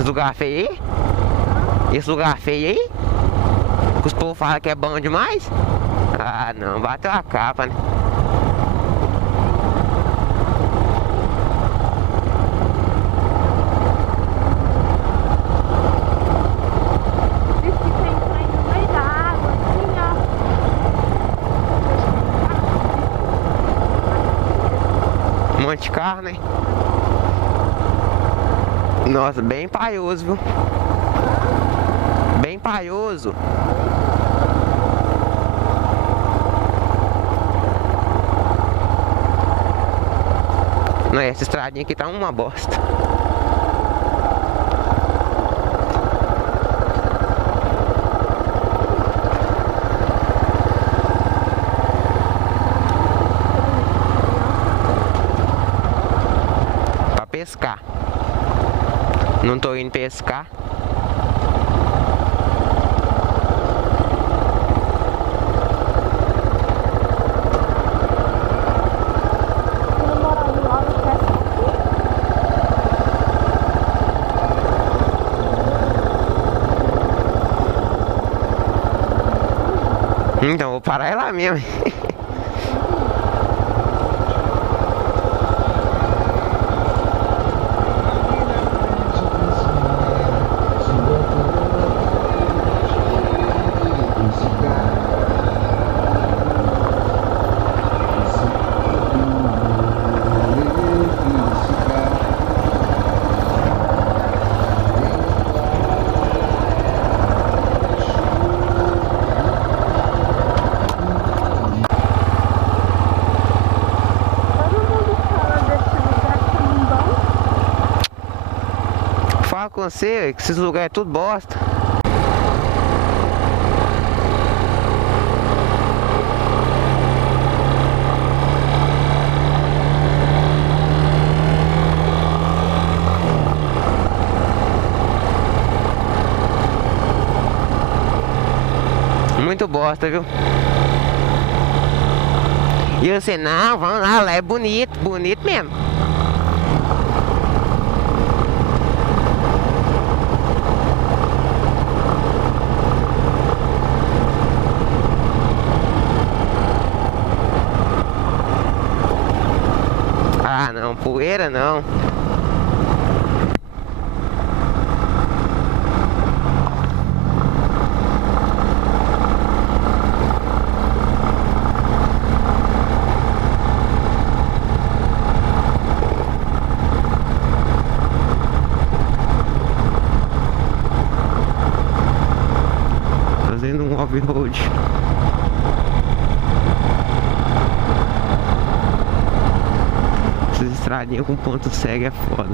Esse lugar feio aí? Esse lugar feio aí? Que os povos falam que é bom demais? Ah, não, bateu a capa, né? Diz que tem trem no meio da água, assim, ó. Um monte de carro, né? Nossa, bem paioso, viu? Bem paioso. Não, essa estradinha aqui tá uma bosta. Pra pescar. Não tô indo pescar. Então, vou parar lá mesmo. Fala com você, que esses lugares é tudo bosta. Muito bosta, viu? E você, não, vamos lá é bonito, bonito mesmo. Ah, não, poeira não. Fazendo um off-road. Essas estradinhas com ponto cego é foda.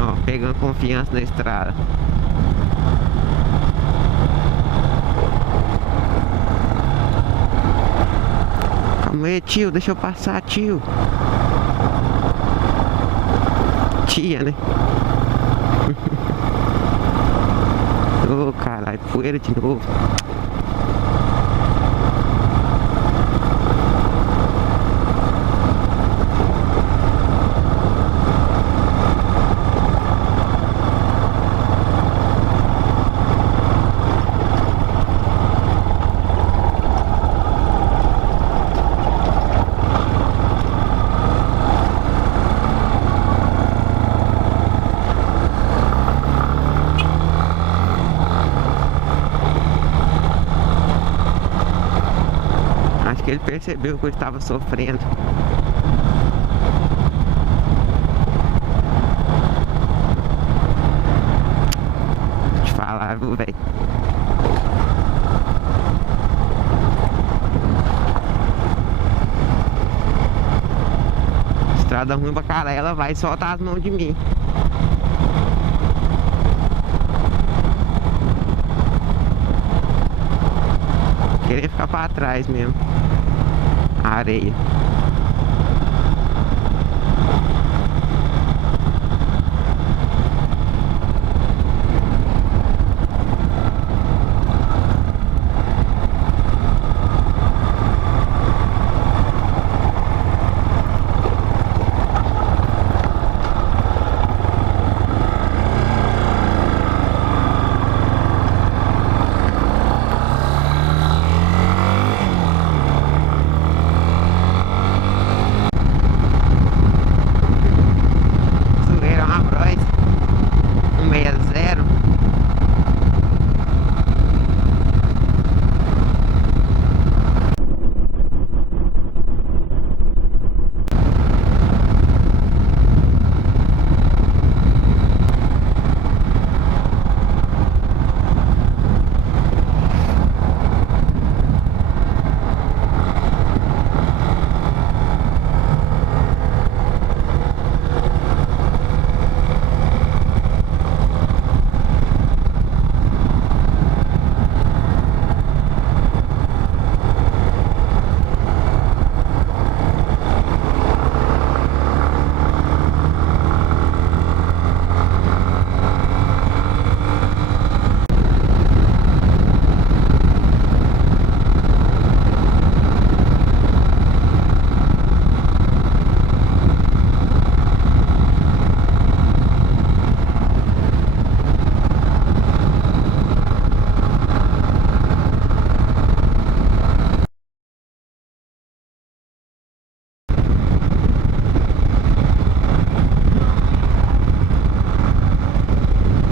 Ó, pegando confiança na estrada. Calma aí, tio, deixa eu passar, tio. Tia, né? Ô, caralho, poeira de novo. Acho que ele percebeu que eu estava sofrendo. Vou te falar, viu, velho? Estrada ruim pra caralho, ela vai soltar as mãos de mim. Querer ficar pra trás mesmo. A areia. Zoeira, uma Bros 160.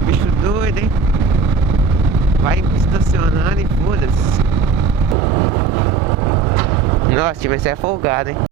Bicho doido, hein? Vai estacionando e foda-se. Nossa, time, você é folgado, hein?